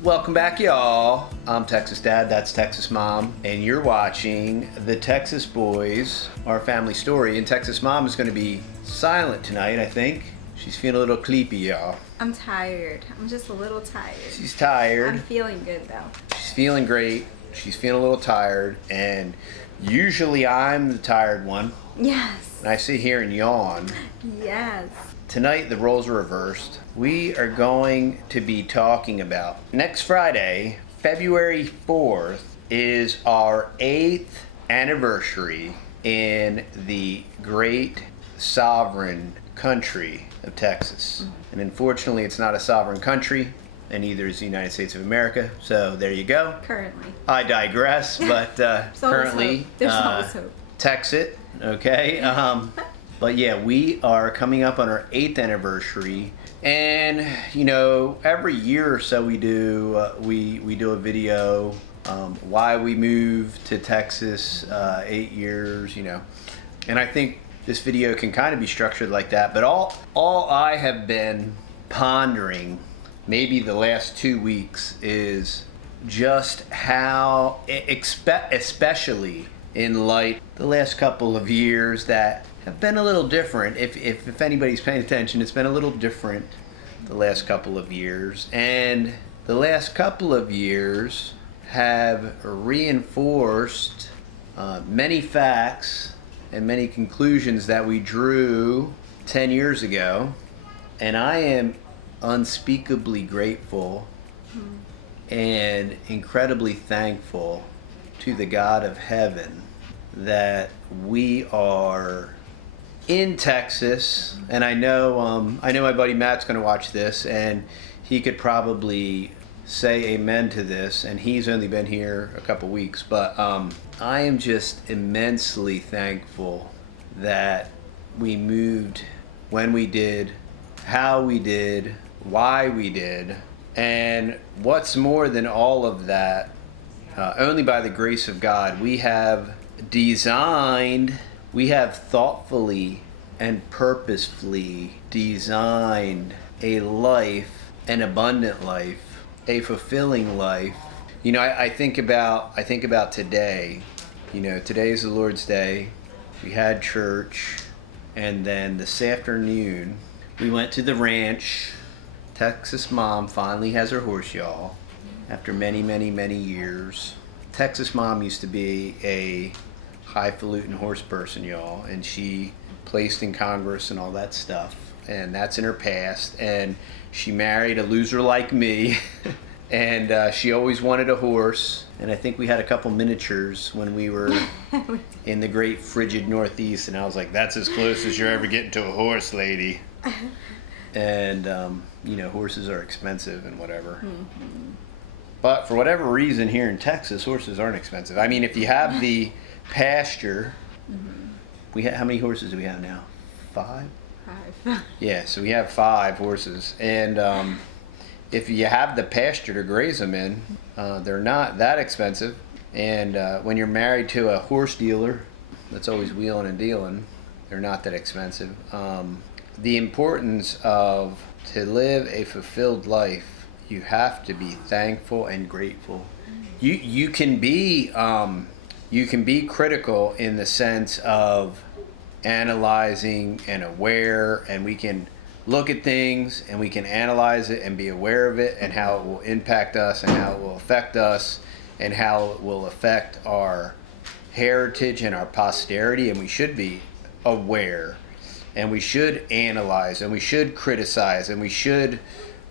Welcome back, y'all. I'm Texas Dad, that's Texas Mom, and you're watching The Texas Boys, Our Family Story. And Texas Mom is going to be silent tonight, I think. She's feeling a little sleepy, y'all. I'm tired. I'm just a little tired. She's tired. I'm feeling good, though. She's feeling great. She's feeling a little tired, and usually I'm the tired one. Yes. And I sit here and yawn. Yes. Tonight, the roles are reversed. We are going to be talking about next Friday, February 4th, is our 8th anniversary in the great sovereign country of Texas. And unfortunately, it's not a sovereign country, and neither is the United States of America. So there you go. Currently. I digress, but currently, there's always hope. Texit, okay? But yeah, we are coming up on our 8th anniversary, and you know, every year or so we do a video why we moved to Texas 8 years, you know, and I think this video can kind of be structured like that. But all I have been pondering, maybe the last 2 weeks, is just how, especially in light the last couple of years that have been a little different. If anybody's paying attention, it's been a little different the last couple of years. And the last couple of years have reinforced many facts and many conclusions that we drew 10 years ago. And I am unspeakably grateful and incredibly thankful to the God of heaven that we are in Texas. And I know my buddy Matt's going to watch this, and he could probably say amen to this, and he's only been here a couple weeks, but I am just immensely thankful that we moved when we did, how we did, why we did, and what's more than all of that, only by the grace of God, we have thoughtfully and purposefully designed a life, an abundant life, a fulfilling life. You know, I think about today. You know, today is the Lord's Day. We had church, and then this afternoon we went to the ranch. Texas Mom finally has her horse, y'all, after many, many, many years. Texas Mom used to be a highfalutin horse person, y'all, and she placed in Congress and all that stuff, and that's in her past. And she married a loser like me, and she always wanted a horse. And I think we had a couple miniatures when we were in the great frigid Northeast, and I was like, that's as close as you're ever getting to a horse, lady. And you know, horses are expensive and whatever. But for whatever reason, here in Texas, horses aren't expensive. I mean, if you have the pasture, how many horses do we have now? 5? 5. Yeah, so we have 5 horses, and if you have the pasture to graze them in, they're not that expensive. And when you're married to a horse dealer that's always wheeling and dealing, they're not that expensive. The importance of to live a fulfilled life, you have to be thankful and grateful. You can be critical in the sense of analyzing and aware, and we can look at things and we can analyze it and be aware of it and how it will impact us and how it will affect us and how it will affect our heritage and our posterity. And we should be aware, and we should analyze, and we should criticize, and we should,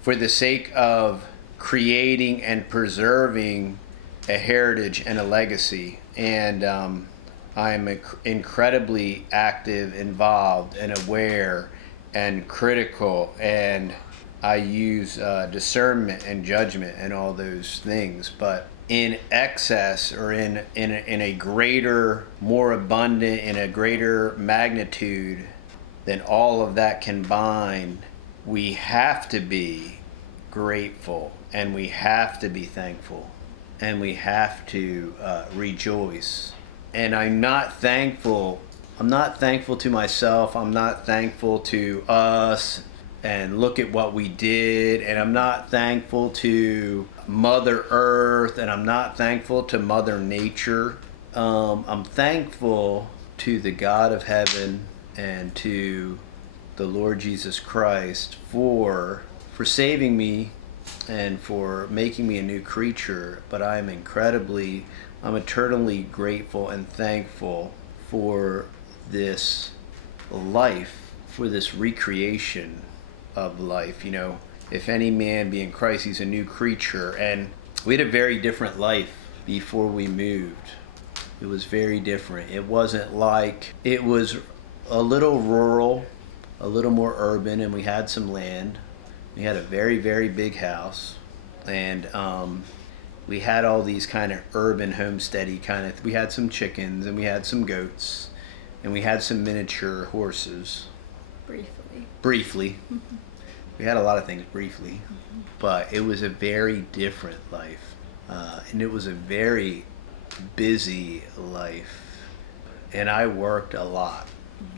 for the sake of creating and preserving a heritage and a legacy. And I'm incredibly active, involved, and aware and critical, and I use discernment and judgment and all those things. But in excess, or in a greater, more abundant, in a greater magnitude than all of that combined, we have to be grateful, and we have to be thankful, and we have to rejoice. And I'm not thankful to myself. I'm not thankful to us and look at what we did, and I'm not thankful to Mother Earth, and I'm not thankful to Mother Nature. I'm thankful to the God of heaven and to the Lord Jesus Christ for saving me and for making me a new creature. But I'm eternally grateful and thankful for this life, for this recreation of life. You know, if any man be in Christ, he's a new creature. And we had a very different life before we moved. It was very different. It wasn't like, it was a little rural, a little more urban, and we had some land. We had a very, very big house, and we had all these kind of urban homesteady kind of, we had some chickens, and we had some goats, and we had some miniature horses. Briefly. We had a lot of things briefly, but it was a very different life, and it was a very busy life, and I worked a lot,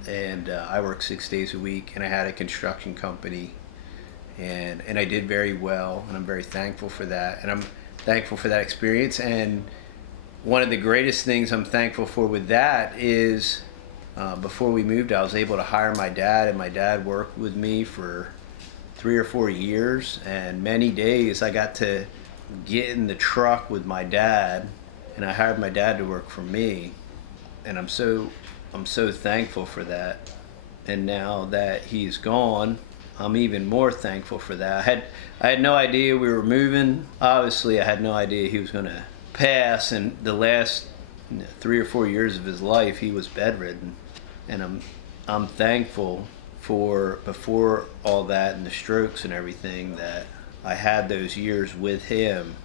and I worked 6 days a week, and I had a construction company, and I did very well, and I'm very thankful for that, and I'm thankful for that experience. And one of the greatest things I'm thankful for with that is before we moved, I was able to hire my dad, and my dad worked with me for 3 or 4 years, and many days I got to get in the truck with my dad, and I hired my dad to work for me, and I'm so thankful for that. And now that he's gone, I'm even more thankful for that. I had no idea we were moving. Obviously, I had no idea he was going to pass, and the last 3 or 4 years of his life, he was bedridden. And I'm thankful for, before all that and the strokes and everything, that I had those years with him,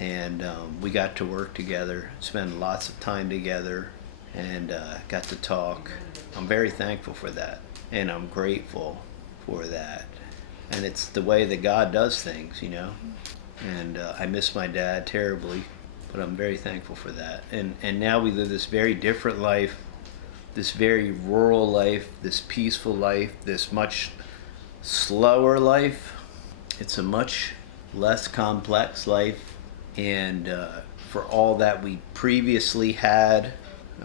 and we got to work together, spend lots of time together, and got to talk. I'm very thankful for that, and I'm grateful for that. And it's the way that God does things, you know. And I miss my dad terribly, but I'm very thankful for that. And now we live this very different life, this very rural life, this peaceful life, this much slower life. It's a much less complex life, and for all that we previously had,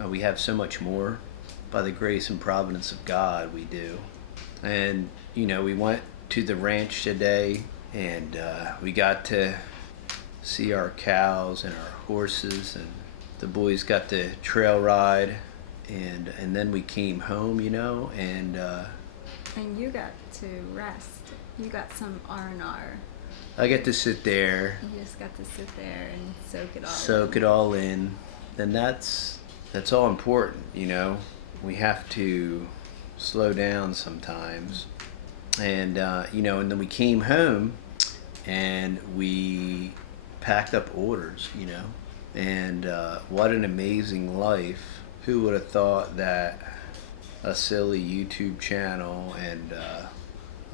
we have so much more. By the grace and providence of God, we do. And you know, we went to the ranch today, and we got to see our cows and our horses, and the boys got to trail ride, and then we came home, you know, and you got to rest. You got some R&R. I get to sit there. You just got to sit there and soak it all in. And that's all important, you know. We have to slow down sometimes. And you know, and then we came home and we packed up orders, you know. And what an amazing life. Who would have thought that a silly YouTube channel and a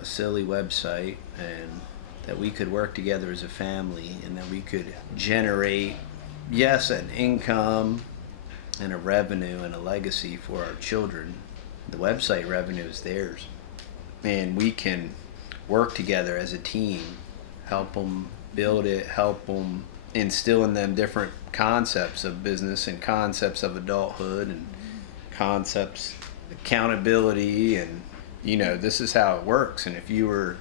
silly website, and that we could work together as a family, and that we could generate, yes, an income and a revenue and a legacy for our children. The website revenue is theirs, and we can work together as a team, help them build it, help them instill in them different concepts of business and concepts of adulthood and concepts, accountability, and you know, this is how it works. And if you were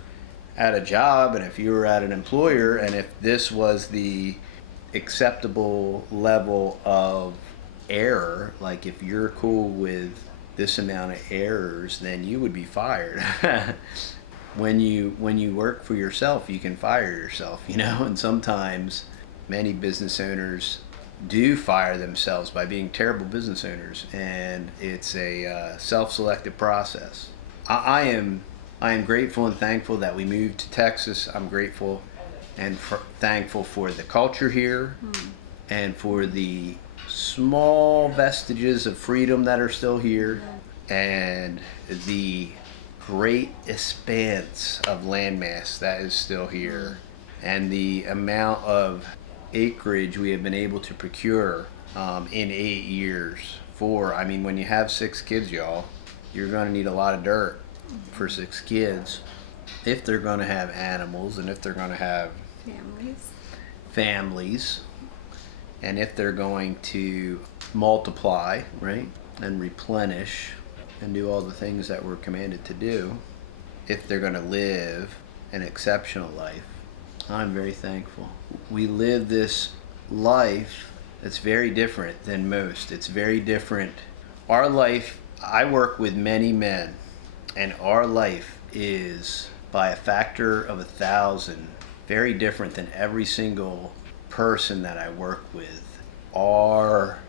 at a job, and if you were at an employer, and if this was the acceptable level of error, like if you're cool with this amount of errors, then you would be fired. When you work for yourself, you can fire yourself, you know. And sometimes many business owners do fire themselves by being terrible business owners, and it's a self-selected process. I am grateful and thankful that we moved to Texas. I'm grateful and thankful for the culture here, and for the small vestiges of freedom that are still here, and the great expanse of landmass that is still here, and the amount of acreage we have been able to procure in 8 years. I mean, when you have 6 kids, y'all, you're going to need a lot of dirt for 6 kids. if they're going to have animals, and if they're going to have families, and if they're going to multiply, right, and replenish and do all the things that we're commanded to do, if they're going to live an exceptional life, I'm very thankful. We live this life that's very different than most. It's very different. Our life, I work with many men, and our life is by a factor of 1,000 very different than every single person that I work with. Our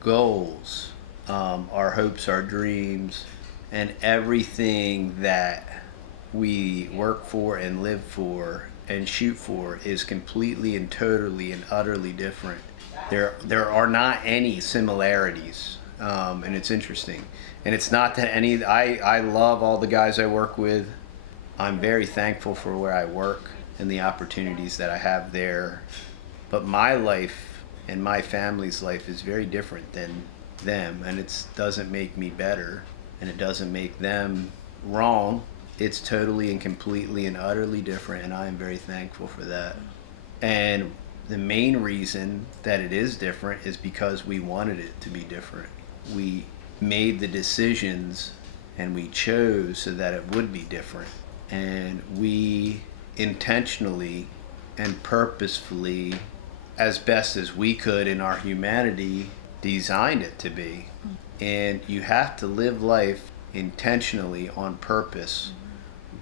goals, our hopes, our dreams, and everything that we work for and live for and shoot for is completely and totally and utterly different. There are not any similarities, and it's interesting. And it's not that I love all the guys I work with. I'm very thankful for where I work and the opportunities that I have there. But my life and my family's life is very different than them, and it doesn't make me better, and it doesn't make them wrong. It's totally and completely and utterly different, and I am very thankful for that. And the main reason that it is different is because we wanted it to be different. We made the decisions and we chose so that it would be different. And we intentionally and purposefully, as best as we could in our humanity, designed it to be. And you have to live life intentionally on purpose,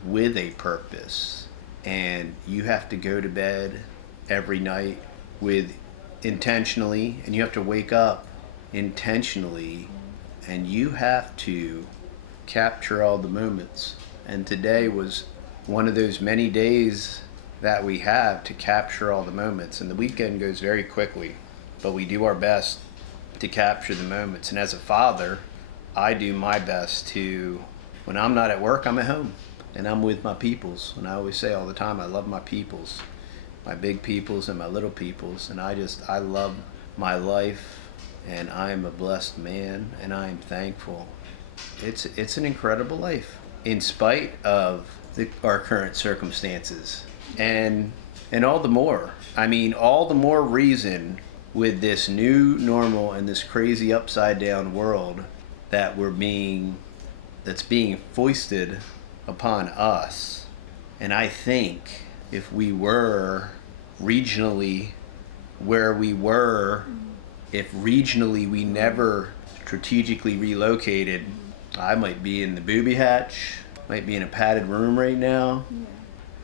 with a purpose. And you have to go to bed every night with intentionally, and you have to wake up intentionally, and you have to capture all the moments. And today was one of those many days that we have to capture all the moments. And the weekend goes very quickly, but we do our best to capture the moments. And as a father, I do my best to, when I'm not at work, I'm at home and I'm with my peoples. And I always say all the time, I love my peoples, my big peoples and my little peoples. And I love my life, and I am a blessed man, and I am thankful. It's an incredible life in spite of our current circumstances. And all the more, all the more reason with this new normal and this crazy upside down world that that's being foisted upon us. And I think if we were regionally where we were, if regionally we never strategically relocated, I might be in the booby hatch, might be in a padded room right now. Yeah.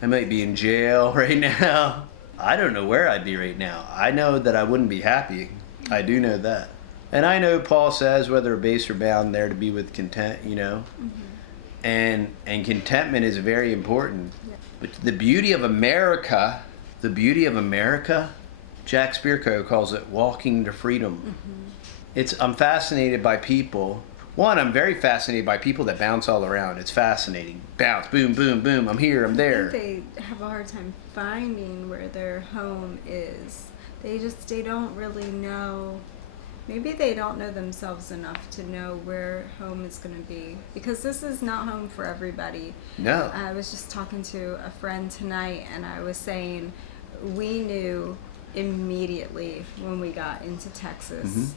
I might be in jail right now. I don't know where I'd be right now. I know that I wouldn't be happy. I do know that. And I know Paul says whether base or bound there to be with content, Mm-hmm. And contentment is very important. Yeah. But the beauty of America, Jack Spirko calls it walking to freedom. Mm-hmm. I'm fascinated by people. One, I'm very fascinated by people that bounce all around. It's fascinating. Bounce, boom, boom, boom. I'm here, I'm there. I think they have a hard time finding where their home is. They don't really know. Maybe they don't know themselves enough to know where home is going to be. Because this is not home for everybody. No. I was just talking to a friend tonight, and I was saying we knew immediately when we got into Texas. Mm-hmm.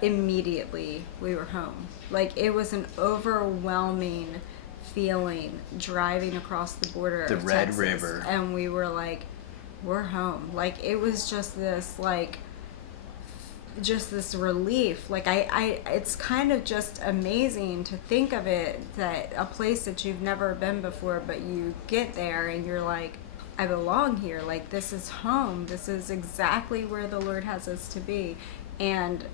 Immediately we were home. Like, it was an overwhelming feeling driving across the border of Red Texas, River, and we were like, we're home. Like, it was just this relief. Like, I it's kind of just amazing to think of it, that a place that you've never been before, but you get there and you're like, I belong here. Like, this is home. This is exactly where the Lord has us to be. And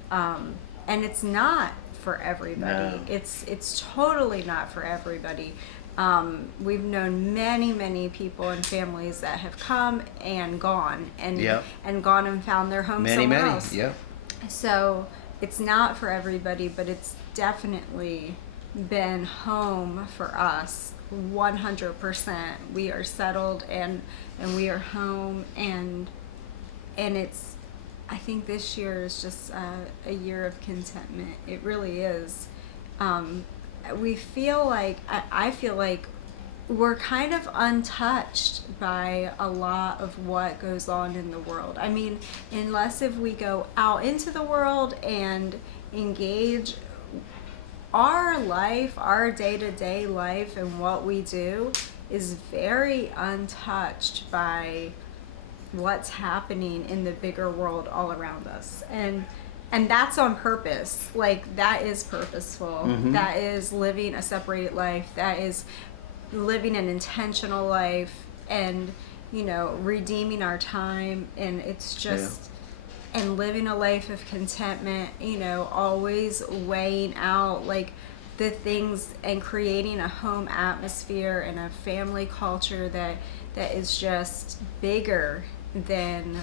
it's not for everybody. No. It's totally not for everybody. We've known many people and families that have come and gone and yep. and gone and found their home somewhere else. Yep. So it's not for everybody, but it's definitely been home for us. 100%. We are settled and we are home, and it's. I think this year is just a year of contentment. It really is. We feel like, I feel like we're kind of untouched by a lot of what goes on in the world. I mean, unless if we go out into the world and engage our life, our day-to-day life and what we do is very untouched by what's happening in the bigger world all around us. And that's on purpose. Like, that is purposeful. That is living a separated life. That is living an intentional life, and redeeming our time. And it's just and living a life of contentment, always weighing out like the things and creating a home atmosphere and a family culture that is just bigger than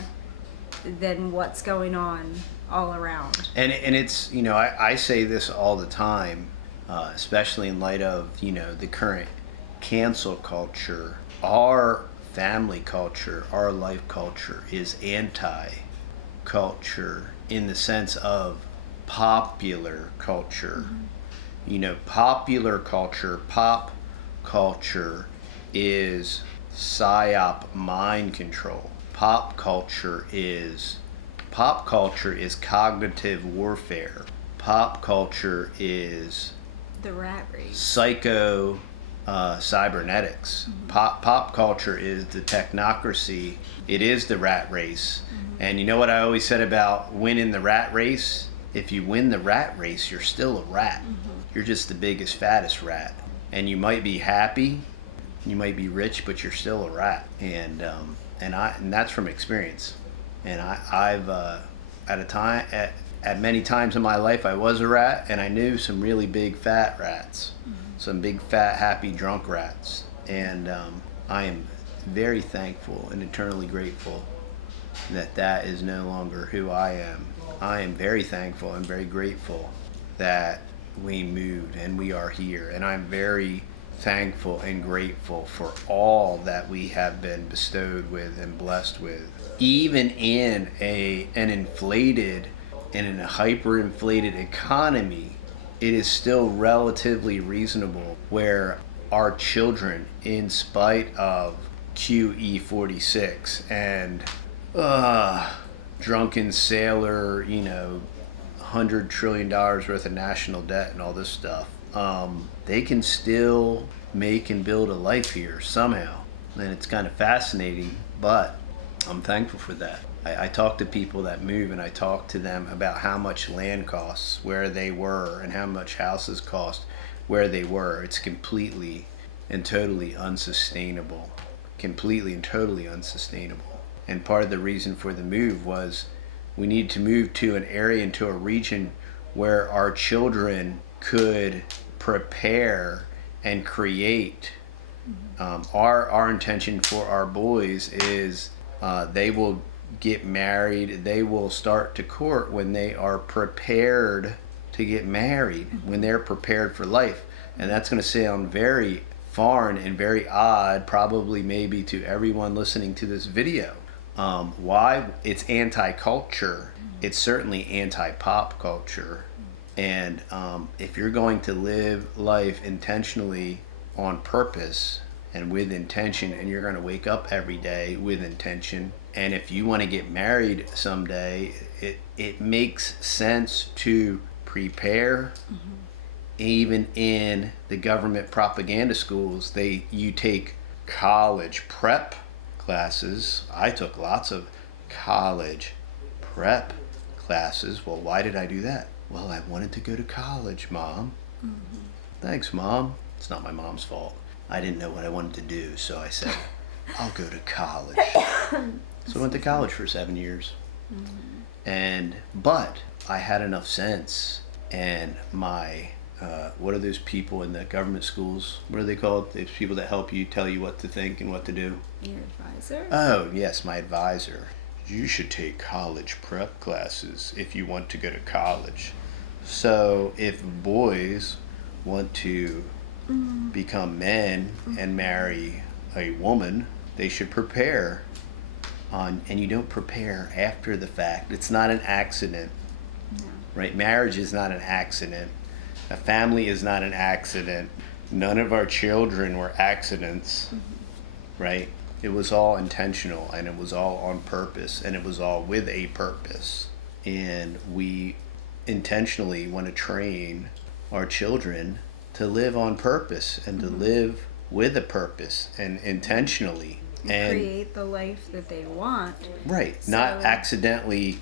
what's going on all around. And it's, I say this all the time, especially in light of, the current cancel culture. Our family culture, our life culture is anti-culture in the sense of popular culture. Popular culture, pop culture is psyop mind control. Pop culture is cognitive warfare. Pop culture is The rat race. Psycho cybernetics. Pop culture is the technocracy. It is the rat race. And you know what I always said about winning the rat race? If you win the rat race, you're still a rat. You're just the biggest, fattest rat. And you might be happy, you might be rich, but you're still a rat. And that's from experience. And I've at many times in my life I was a rat, and I knew some really big fat rats, some big fat happy drunk rats. And I am very thankful and eternally grateful that is no longer who I am. I am very thankful and very grateful that we moved and we are here, and I'm very thankful and grateful for all that we have been bestowed with and blessed with. Even in a hyperinflated economy, it is still relatively reasonable where our children, in spite of QE46 and drunken sailor, $100 trillion worth of national debt and all this stuff, they can still make and build a life here somehow. And it's kind of fascinating, but I'm thankful for that. I talk to people that move, and I talk to them about how much land costs where they were and how much houses cost where they were. It's completely and totally unsustainable. Completely and totally unsustainable. And part of the reason for the move was we need to move to an area, into a region where our children could prepare and create. Our intention for our boys is they will get married, they will start to court when they are prepared to get married, when they're prepared for life. And that's going to sound very foreign and very odd, probably maybe to everyone listening to this video. Why? It's anti-culture. It's certainly anti-pop culture. And if you're going to live life intentionally, on purpose and with intention, and you're going to wake up every day with intention, and if you want to get married someday, it makes sense to prepare. Even in the government propaganda schools, you take college prep classes. I took lots of college prep classes. Well, why did I do that? Well, I wanted to go to college, Mom. Thanks, Mom. It's not my mom's fault. I didn't know what I wanted to do, so I said, I'll go to college. So I went to college for 7 years. But I had enough sense, and my what are those people in the government schools? What are they called? Those people that help you, tell you what to think and what to do. Your advisor? Oh, yes, my advisor. You should take college prep classes if you want to go to college. So if boys want to become men and marry a woman, they should prepare and you don't prepare after the fact. It's not an accident. No. Right? Marriage is not an accident. A family is not an accident. None of our children were accidents, right? It was all intentional, and it was all on purpose, and it was all with a purpose. And we intentionally want to train our children to live on purpose and to live with a purpose and intentionally. And create the life that they want. right, So, not accidentally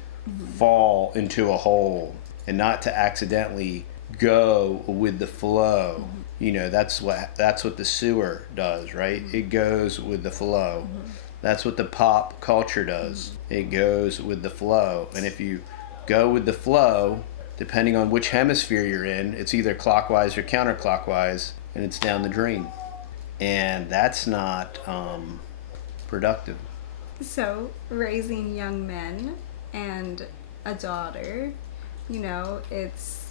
fall into a hole, and not to accidentally go with the flow. You know, that's what the sewer does, right? It goes with the flow. That's what the pop culture does. It goes with the flow. And if you go with the flow, depending on which hemisphere you're in, it's either clockwise or counterclockwise, and it's down the drain. And that's not productive. So, raising young men and a daughter, you know, it's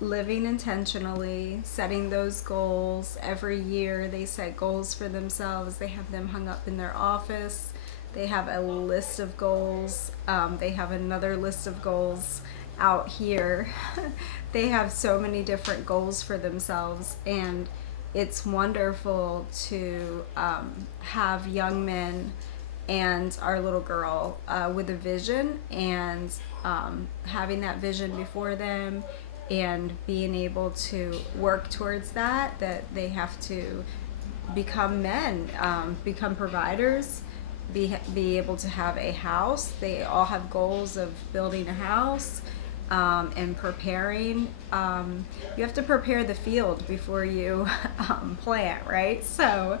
living intentionally, setting those goals. Every year they set goals for themselves. They have them hung up in their office. They have a list of goals. They have another list of goals out here. They have so many different goals for themselves, and it's wonderful to have young men and our little girl with a vision, and having that vision before them, and being able to work towards that they have to become men, become providers, be able to have a house. They all have goals of building a house, and preparing. You have to prepare the field before you plant, right? So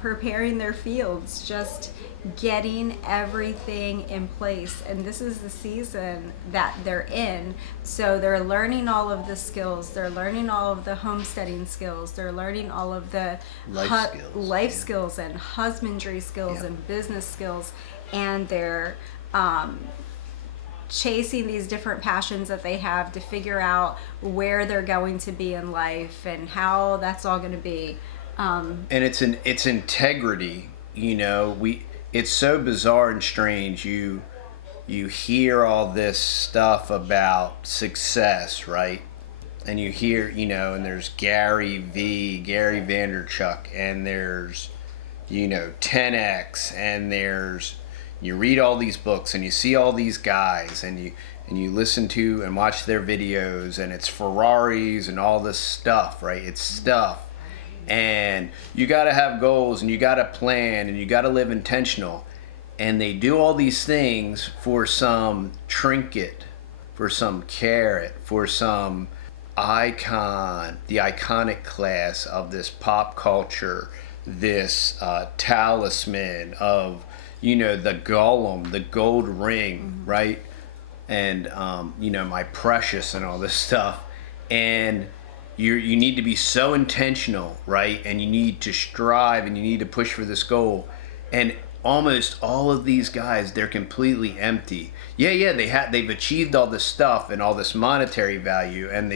preparing their fields, just getting everything in place. And this is the season that they're in. So they're learning all of the skills. They're learning all of the homesteading skills. They're learning all of the life skills and husbandry skills and business skills. And they're chasing these different passions that they have to figure out where they're going to be in life and how that's all going to be. And it's integrity. You know, it's so bizarre and strange. You hear all this stuff about success, right? And you hear, you know, and there's Gary Vaynerchuk, and there's, you know, 10X, and there's, you read all these books and you see all these guys, and you listen to and watch their videos, and it's Ferraris and all this stuff, right? It's stuff. And you got to have goals, and you got to plan, and you got to live intentional. And they do all these things for some trinket, for some carrot, for some icon, the iconic class of this pop culture, this talisman of, you know, the golem, the gold ring, right? And, you know, my precious and all this stuff. And you need to be so intentional, right? And you need to strive, and you need to push for this goal. And almost all of these guys, they're completely empty. They've achieved all this stuff and all this monetary value, and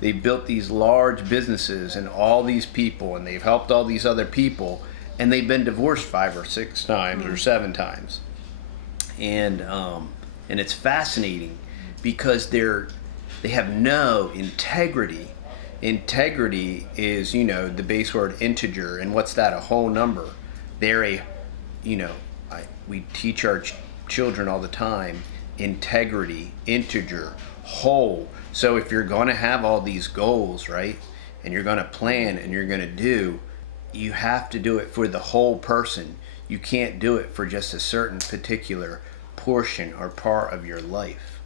they built these large businesses and all these people, and they've helped all these other people, and they've been divorced 5 or 6 times or 7 times. And it's fascinating because they have no integrity. Integrity is, you know, the base word integer, and what's that? A whole number. We teach our children all the time, integrity, integer, whole. So if you're going to have all these goals, right, and you're going to plan and you're going to do, you have to do it for the whole person. You can't do it for just a certain particular portion or part of your life.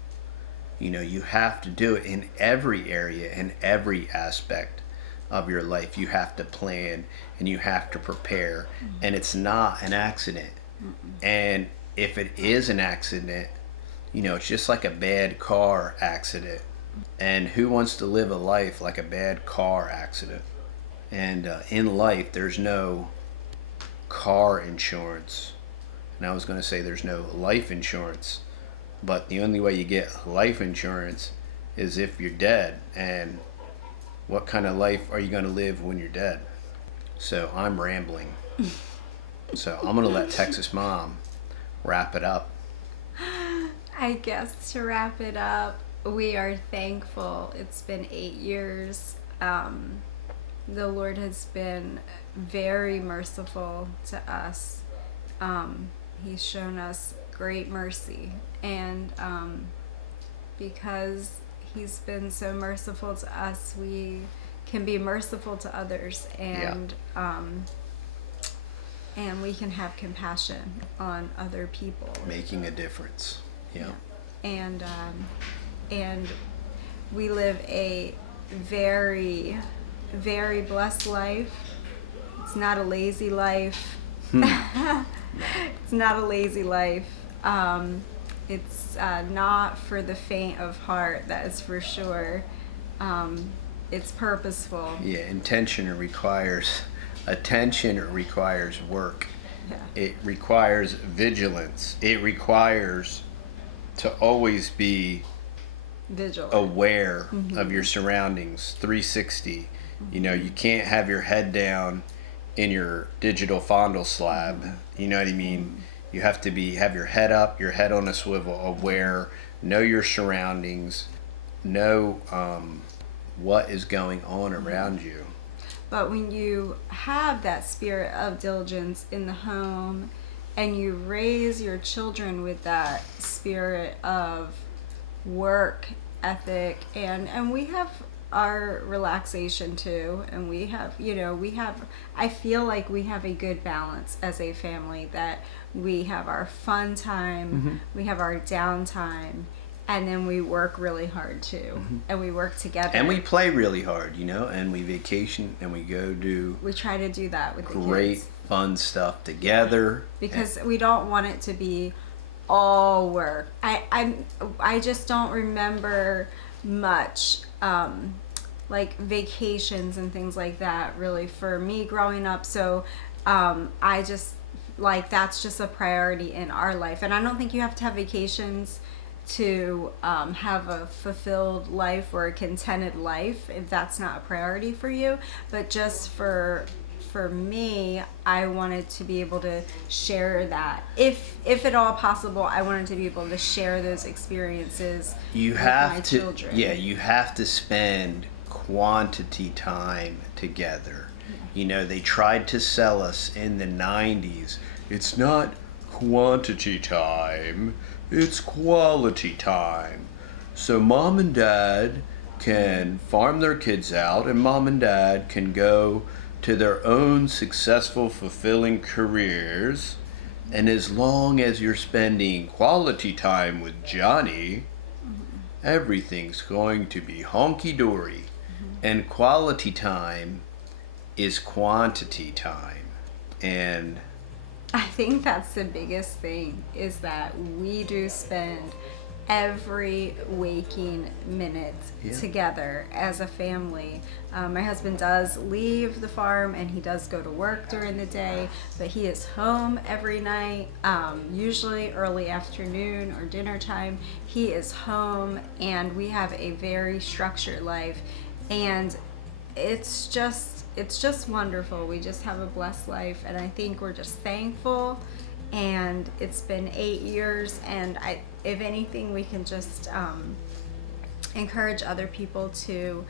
You know, you have to do it in every area, in every aspect of your life. You have to plan and you have to prepare, and it's not an accident. And if it is an accident, you know, it's just like a bad car accident. And who wants to live a life like a bad car accident? And in life, there's no car insurance. And I was going to say there's no life insurance. But the only way you get life insurance is if you're dead. And what kind of life are you going to live when you're dead? So I'm rambling. So I'm going to let Texas Mom wrap it up. I guess to wrap it up, we are thankful. It's been 8 years the Lord has been very merciful to us. He's shown us great mercy, and because He's been so merciful to us, we can be merciful to others, and and we can have compassion on other people, making a difference. Yeah. And we live a very, very blessed life. It's not a lazy life. It's not a lazy life. It's not for the faint of heart, that is for sure. It's purposeful. Yeah, attention requires work. Yeah. It requires vigilance. It requires to always be Vigilant. aware of your surroundings, 360. You know, you can't have your head down in your digital fondle slab. You know what I mean? You have to have your head up, your head on a swivel, aware, know your surroundings, know what is going on around you. But when you have that spirit of diligence in the home, and you raise your children with that spirit of work ethic, and we have our relaxation too, and we have I feel like we have a good balance as a family, that we have our fun time, we have our downtime, and then we work really hard too, and we work together, and we play really hard, and we vacation, and we try to do that with the great kids. Fun stuff together, because we don't want it to be all work. I just don't remember much like vacations and things like that really for me growing up, so I just like that's just a priority in our life, and I don't think you have to have vacations to have a fulfilled life or a contented life if that's not a priority for you. But just for me, I wanted to be able to share that. If at all possible, I wanted to be able to share those experiences with my children. Yeah, you have to spend quantity time together. They tried to sell us in the 90s. It's not quantity time, it's quality time. So mom and dad can farm their kids out, and mom and dad can go to their own successful, fulfilling careers. And as long as you're spending quality time with Johnny, everything's going to be honky-dory. And quality time is quantity time. And I think that's the biggest thing, is that we do spend every waking minute together as a family. My husband does leave the farm and he does go to work during the day, but he is home every night, usually early afternoon or dinner time. He is home, and we have a very structured life, and it's just wonderful. We just have a blessed life, and I think we're just thankful. And it's been 8 years, and if anything, we can just encourage other people to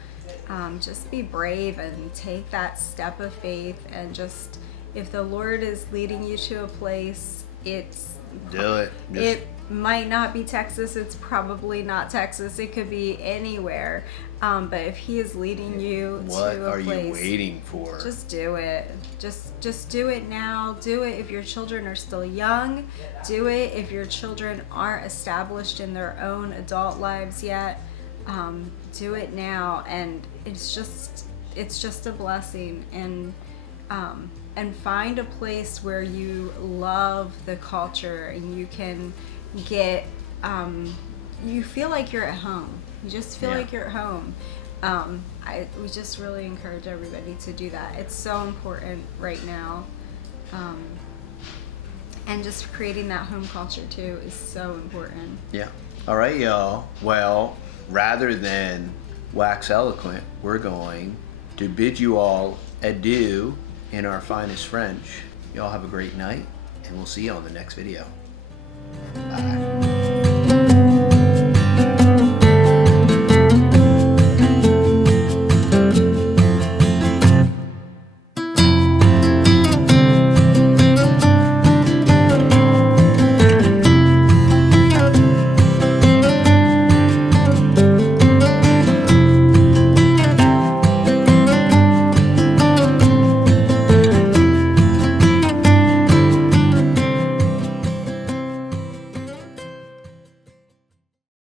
just be brave and take that step of faith, and just, if the Lord is leading you to a place, do it. It might not be Texas. It's probably not Texas. It could be anywhere. But if He is leading you to a place, what are you waiting for? Just do it. Just do it now. Do it if your children are still young. Do it if your children aren't established in their own adult lives yet. Do it now, and it's just a blessing. And find a place where you love the culture, and you can get you feel like you're at home. You just feel like you're at home. We just really encourage everybody to do that. It's so important right now. And just creating that home culture too is so important. Yeah. All right, y'all. Well, rather than wax eloquent, we're going to bid you all adieu in our finest French. Y'all have a great night, and we'll see you on the next video.